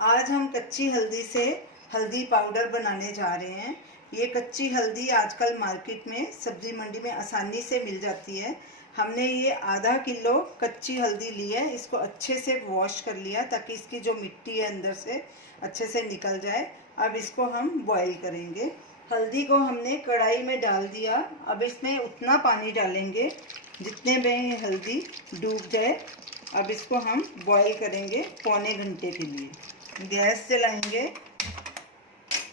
आज हम कच्ची हल्दी से हल्दी पाउडर बनाने जा रहे हैं। ये कच्ची हल्दी आजकल मार्केट में सब्जी मंडी में आसानी से मिल जाती है। हमने ये आधा किलो कच्ची हल्दी ली है। इसको अच्छे से वॉश कर लिया ताकि इसकी जो मिट्टी है अंदर से अच्छे से निकल जाए। अब इसको हम बॉईल करेंगे। हल्दी को हमने कढ़ाई में डाल दिया। अब इसमें उतना पानी डालेंगे जितने में हल्दी डूब जाए। अब इसको हम बॉईल करेंगे पौने घंटे के लिए। गैस जलाएंगे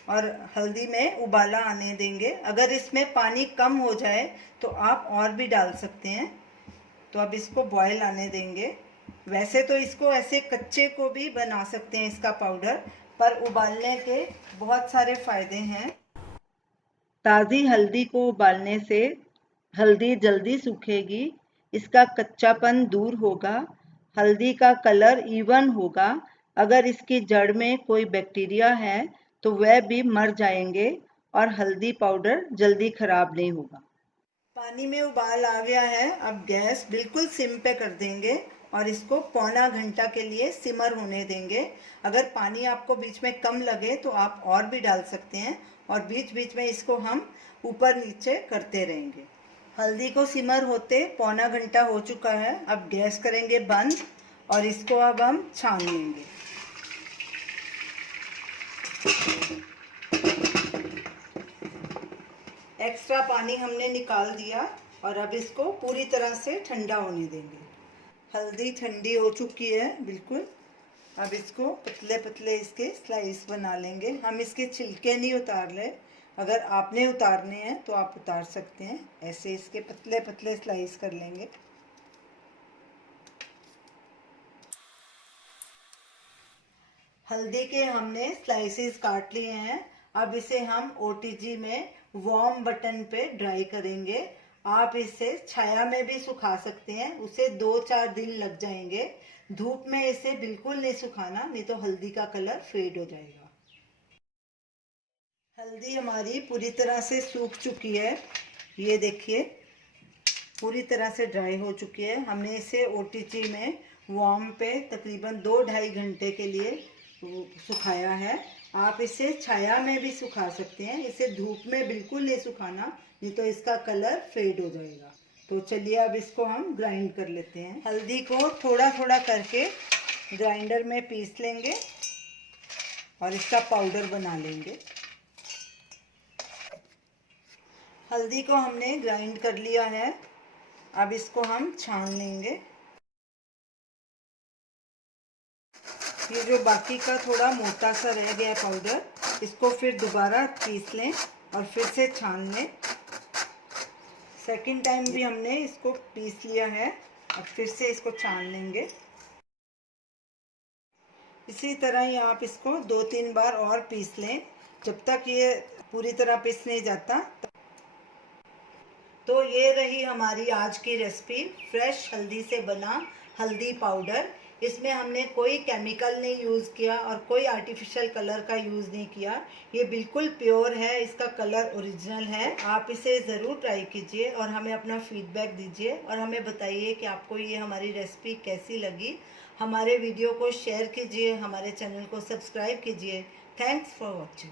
और हल्दी में उबाला आने देंगे। अगर इसमें पानी कम हो जाए तो आप और भी डाल सकते हैं। तो अब इसको बॉईल आने देंगे। वैसे तो इसको ऐसे कच्चे को भी बना सकते हैं इसका पाउडर, पर उबालने के बहुत सारे फ़ायदे हैं। ताज़ी हल्दी को उबालने से हल्दी जल्दी सूखेगी, इसका कच्चापन दूर होगा, हल्दी का कलर इवन होगा। अगर इसकी जड़ में कोई बैक्टीरिया है तो वह भी मर जाएंगे और हल्दी पाउडर जल्दी खराब नहीं होगा। पानी में उबाल आ गया है। अब गैस बिल्कुल सिम पे कर देंगे और इसको पौना घंटा के लिए सिमर होने देंगे। अगर पानी आपको बीच में कम लगे तो आप और भी डाल सकते हैं और बीच बीच में इसको हम ऊपर नीचे करते रहेंगे। हल्दी को सिमर होते पौना घंटा हो चुका है। अब गैस करेंगे बंद और इसको अब हम छान लेंगे। एक्स्ट्रा पानी हमने निकाल दिया और अब इसको पूरी तरह से ठंडा होने देंगे। हल्दी ठंडी हो चुकी है बिल्कुल। अब इसको पतले पतले इसके स्लाइस बना लेंगे। हम इसके छिलके नहीं उतार रहे। अगर आपने उतारने हैं तो आप उतार सकते हैं। ऐसे इसके पतले पतले स्लाइस कर लेंगे। हल्दी के हमने स्लाइसेस काट लिए हैं। अब इसे हम ओटीजी में वार्म बटन पे ड्राई करेंगे। आप इसे छाया में भी सुखा सकते हैं, उसे 2-4 दिन लग जाएंगे। धूप में इसे बिल्कुल नहीं सुखाना, नहीं तो हल्दी का कलर फेड हो जाएगा। हल्दी हमारी पूरी तरह से सूख चुकी है। ये देखिए पूरी तरह से ड्राई हो चुकी है। हमने इसे ओटीजी में वार्म पे तकरीबन 2-2.5 घंटे के लिए सुखाया है। आप इसे छाया में भी सुखा सकते हैं। इसे धूप में बिल्कुल नहीं सुखाना, नहीं तो इसका कलर फेड हो जाएगा। तो चलिए अब इसको हम ग्राइंड कर लेते हैं। हल्दी को थोड़ा थोड़ा करके ग्राइंडर में पीस लेंगे और इसका पाउडर बना लेंगे। हल्दी को हमने ग्राइंड कर लिया है। अब इसको हम छान लेंगे। ये जो बाकी का थोड़ा मोटा सा रह गया पाउडर, इसको फिर दोबारा पीस लें और फिर से छान लें। सेकंड टाइम भी हमने इसको पीस लिया है। अब फिर से इसको छान लेंगे। इसी तरह ही आप इसको 2-3 बार और पीस लें जब तक ये पूरी तरह पीस नहीं जाता। तो ये रही हमारी आज की रेसिपी, फ्रेश हल्दी से बना हल्दी पाउडर। इसमें हमने कोई केमिकल नहीं यूज़ किया और कोई आर्टिफिशियल कलर का यूज़ नहीं किया। ये बिल्कुल प्योर है, इसका कलर ओरिजिनल है। आप इसे ज़रूर ट्राई कीजिए और हमें अपना फीडबैक दीजिए और हमें बताइए कि आपको ये हमारी रेसिपी कैसी लगी। हमारे वीडियो को शेयर कीजिए, हमारे चैनल को सब्सक्राइब कीजिए। Thanks for watching.